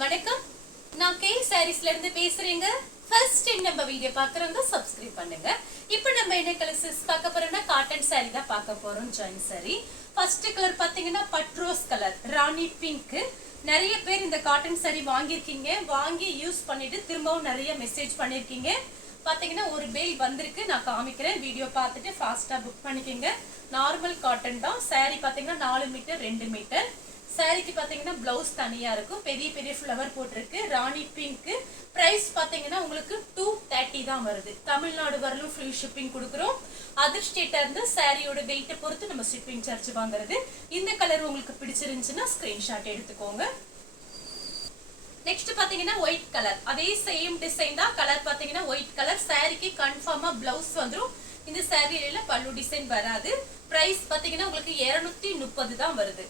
வணக்கம், நான் கே சாரீஸ்ல இருந்து பேசுறேங்க. ஃபர்ஸ்ட் டைம் நம்ம வீடியோ பாக்குறவங்க சப்ஸ்கிரைப் பண்ணுங்க. இப்போ நம்ம என்ன கலர்ஸ் பார்க்க போறோம்னா காட்டன் சாரி தான் பார்க்க போறோம். Join sorry. ஃபர்ஸ்ட் கலர் பாத்தீங்கன்னா பட்ரோஸ் கலர், ராணி பிங்க். நிறைய பேர் இந்த காட்டன் சாரி வாங்கியிருக்கீங்க, வாங்கி யூஸ் பண்ணிட்டு திரும்பவும் நிறைய மெசேஜ் பண்ணிருக்கீங்க. பாத்தீங்கன்னா ஒரு பேல் வந்திருக்கு, நான் காமிக்கிறேன். வீடியோ பார்த்துட்டு ஃபாஸ்டா புக் பண்ணிக்கோங்க. நார்மல் காட்டன் தான். சாரி பாத்தீங்கன்னா 4 மீட்டர் 2 மீட்டர். சாரிக்கு பாத்தீங்கன்னா பிளவுஸ் தனியா இருக்கும், பெரிய பெரிய ஃப்ளவர் போட்டிருக்கு. ராணி பிங்க். பிரைஸ் பாத்தீங்கன்னா உங்களுக்கு 230 தான் வருது. தமிழ்நாடு வரலும் ஃப்ரீ ஷிப்பிங் கொடுக்குறோம். அதர் ஸ்டேட்டா இருந்து சாரியோட வெயிட்டை பொறுத்து நம்ம ஷிப்பிங் சார்ஜ் வாங்குறது. இந்த கலர் உங்களுக்கு பிடிச்சிருந்துச்சுன்னா ஸ்கிரீன்ஷாட் எடுத்துக்கோங்க. நெக்ஸ்ட் பாத்தீங்கன்னா ஒயிட் கலர், அதே சேம் டிசைன் தான். கலர் பாத்தீங்கன்னா ஒயிட் கலர். சாரிக்கு கன்ஃபார்மா பிளவுஸ் வந்துடும். இந்த சாரியில பல்லு டிசைன் வராது. பிரைஸ் பாத்தீங்கன்னா உங்களுக்கு 230 தான் வருது.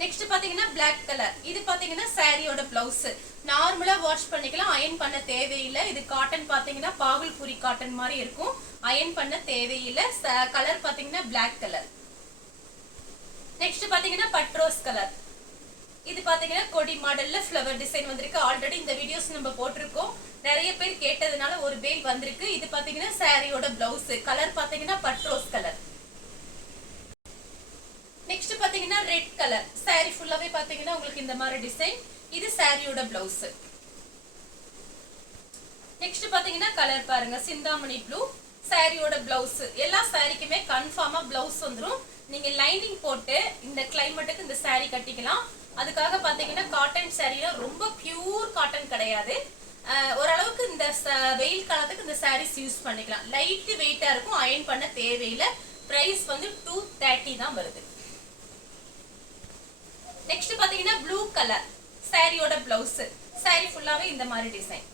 நெக்ஸ்ட் பாத்தீங்கன்னா பிளாக் கலர். இது பாத்தீங்கன்னா சாரியோட பிளவுஸ். நார்மலா வாஷ் பண்ணிக்கலாம், அயன் பண்ண தேவையில்லை. இது காட்டன் பாத்தீங்கன்னா பாகல்புரி காட்டன் மாதிரி இருக்கும், அயன் பண்ண தேவையில்லை. கலர் பாத்தீங்கன்னா பிளாக் கலர். நெக்ஸ்ட் பாத்தீங்கன்னா பட்ரோஸ் கலர். இது பாத்தீங்கன்னா கொடி மாடல்ல ஃப்ளவர் டிசைன் வந்திருக்கு. ஆல்ரெடி இந்த வீடியோஸ் நம்ம போட்டிருக்கோம், நிறைய பேர் கேட்டதுனால ஒரு பேல் வந்திருக்கு. இது பாத்தீங்கன்னா சாரியோட பிளவுஸ். கலர் பாத்தீங்கன்னா பட்ரோஸ் கலர். நெக்ஸ்ட் பாத்தீங்கன்னா ரெட் கலர். சாரி ஃபுல்லாவே பாத்தீங்கன்னா உங்களுக்கு இந்த மாதிரி டிசைன். இது சாரியோட பிளவுஸ். நெக்ஸ்ட் பாத்தீங்கன்னா கலர் பாருங்க, சிந்தாமணி ப்ளூ. சாரியோட பிளவுஸ். எல்லா சாரிக்குமே கன்ஃபார்மா பிளவுஸ் வந்துடும். நீங்க லைனிங் போட்டு இந்த கிளைமேட்டுக்கு இந்த சாரி கட்டிக்கலாம். அதுக்காக பாத்தீங்கன்னா காட்டன் சாரியில ரொம்ப பியூர் காட்டன் கிடையாது. ஓரளவுக்கு இந்த வெயில் காலத்துக்கு இந்த சாரீஸ் யூஸ் பண்ணிக்கலாம். லைட் வெயிட்டா இருக்கும், அயன் பண்ண தேவையில்லை. பிரைஸ் வந்து 230 தான் வருது. நெக்ஸ்ட் பாத்தீங்கன்னா ப்ளூ கலர். சாரியோட பிளவுஸ். சாரி ஃபுல்லாவே இந்த மாதிரி டிசைன்.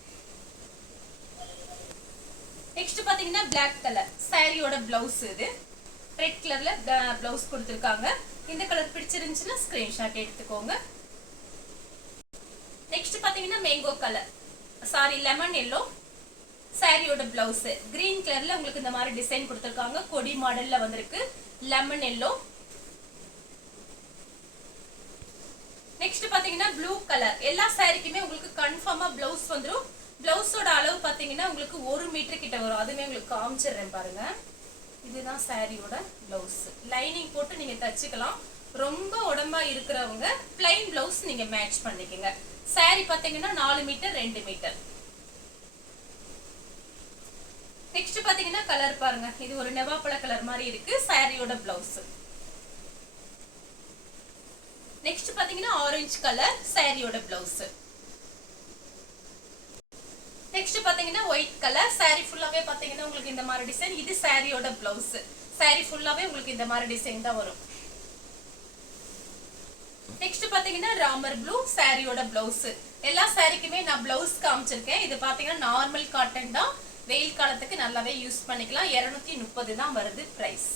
நெக்ஸ்ட் பாத்தீங்கன்னா பிளாக் கலர். சாரியோட பிளவுஸ். இது ரெட் கலர்ல பிளவுஸ் கொடுத்திருக்காங்க. இந்த கலர் பிடிச்சிருந்துச்சுன்னா ஸ்கிரீன்ஷாட் எடுத்துக்கோங்க. நெக்ஸ்ட் பாத்தீங்கன்னா mango colour, sorry lemon yellow. சாரியோட பிளவுஸ் கிரீன் கலர்ல உங்களுக்கு இந்த மாதிரி டிசைன் கொடுத்திருக்காங்க. கொடி மாடல்ல வந்திருக்கு, லெமன் எல்லோ. நெக்ஸ்ட் பாத்தீங்கன்னா ப்ளூ கலர். எல்லா சாரிக்குமே உங்களுக்கு கன்ஃபார்மா பிளவுஸ் வந்துடும். பிளவுஸோட அளவு பாத்தீங்கன்னா உங்களுக்கு 1 மீட்டர் கிட்ட வரும். அதுமே உங்களுக்கு காமிச்சிடுறேன் பாருங்க. இதுதான் சாரியோட பிளவுஸ். லைனிங் போட்டு நீங்க தச்சுக்கலாம். ரொம்ப உடம்பா இருக்கிறவங்க பிளைன் பிளவுஸ் நீங்க மேட்ச் பண்ணிக்கங்க. சாரி பாத்தீங்கன்னா 4 மீட்டர் 2 மீட்டர். நெக்ஸ்ட் பாத்தீங்கன்னா கலர் பாருங்க, இது ஒரு நெவாப்பழ கலர் மாதிரி இருக்கு. சாரியோட பிளவுஸ். நெக்ஸ்ட் பாத்தீங்கன்னா ஆரஞ்சு கலர். சாரியோட பிளவுஸ். நெக்ஸ்ட் பாத்தீங்கன்னா ஒயிட் கலர். சாரி ஃபுல்லாவே பாத்தீங்கன்னா உங்களுக்கு இந்த மாதிரி டிசைன். இது சாரியோட பிளவுஸ். சாரி ஃபுல்லாவே உங்களுக்கு இந்த மாதிரி டிசைன் தான் வரும். நெக்ஸ்ட் பாத்தீங்கன்னா ராமர் ப்ளூ. சாரியோட பிளவுஸ். எல்லா சாரிக்குமே நான் பிளவுஸ் காமிச்சிருக்கேன். இது பாத்தீங்கன்னா நார்மல் காட்டன் தான், வெயில் காலத்துக்கு நல்லாவே யூஸ் பண்ணிக்கலாம். 230 தான் வருது பிரைஸ்.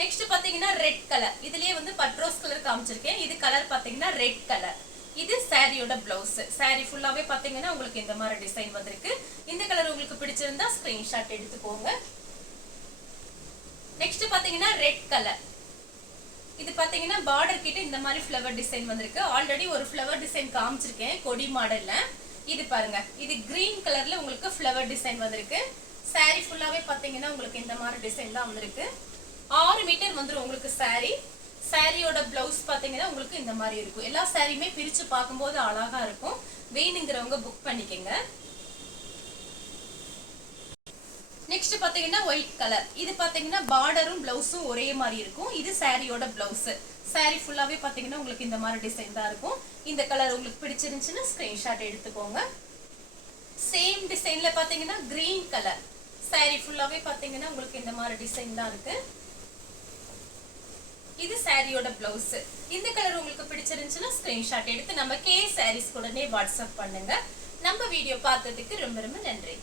நெக்ஸ்ட் பாத்தீங்கன்னா ரெட் கலர். இதுலயே வந்து பட்ரோஸ் கலர் காமிச்சிருக்கேன். இது கலர் பாத்தீங்கன்னா ரெட் கலர். இது சாரியோட பிளவுஸ். சாரி ஃபுல்லாவே பாத்தீங்கன்னா உங்களுக்கு இந்த மாதிரி டிசைன் வந்திருக்கு. இந்த கலர் உங்களுக்கு பிடிச்சிருந்தா ஸ்கிரீன்ஷாட் எடுத்துக்கோங்க. நெக்ஸ்ட் பாத்தீங்கன்னா ரெட் கலர். இது பாத்தீங்கன்னா பார்டர் கிட்ட இந்த மாதிரி ஃப்ளவர் டிசைன் வந்திருக்கு. ஆல்ரெடி ஒரு ஃப்ளவர் டிசைன் காமிச்சிருக்கேன் கொடி மாடல்ல. இது பாருங்க, இது கிரீன் கலர்ல உங்களுக்கு ஃப்ளவர் டிசைன் வந்திருக்கு. சாரி ஃபுல்லாவே பாத்தீங்கன்னா உங்களுக்கு இந்த மாதிரி டிசைன் தான் வந்திருக்கு. 6 மீட்டர் வந்துடும் உங்களுக்கு சாரி. சாரியோட பிளவுஸ் பாத்தீங்கன்னா உங்களுக்கு இந்த மாதிரி இருக்கும். எல்லா சாரியுமே பிரிச்சு பார்க்கும்போது அழகா இருக்கும். வேணுங்கிறவங்க புக் பண்ணிக்கங்க. நெக்ஸ்ட் பாத்தீங்கன்னா ஒயிட் கலர். இது பாத்தீங்கன்னா பார்டரும் பிளவுஸும் ஒரே மாதிரி இருக்கும். இது சாரியோட பிளவுஸ். சாரி ஃபுல்லாவே பாத்தீங்கன்னா உங்களுக்கு இந்த மாதிரி டிசைன் தான் இருக்கும். இந்த கலர் உங்களுக்கு பிடிச்சிருந்துச்சுன்னா ஸ்கிரீன்ஷாட் எடுத்துக்கோங்க. சேம் டிசைன்ல பாத்தீங்கன்னா கிரீன் கலர். சாரி ஃபுல்லாவே பாத்தீங்கன்னா உங்களுக்கு இந்த மாதிரி டிசைன் தான் இருக்கு. இது சாரியோட பிளவுஸ். இந்த கலர் உங்களுக்கு பிடிச்சிருந்துச்சுன்னா ஸ்கிரீன்ஷாட் எடுத்து நம்ம கே சாரீஸ் உடனே வாட்ஸ்அப் பண்ணுங்க. நம்ம வீடியோ பார்த்ததுக்கு ரொம்ப ரொம்ப நன்றி.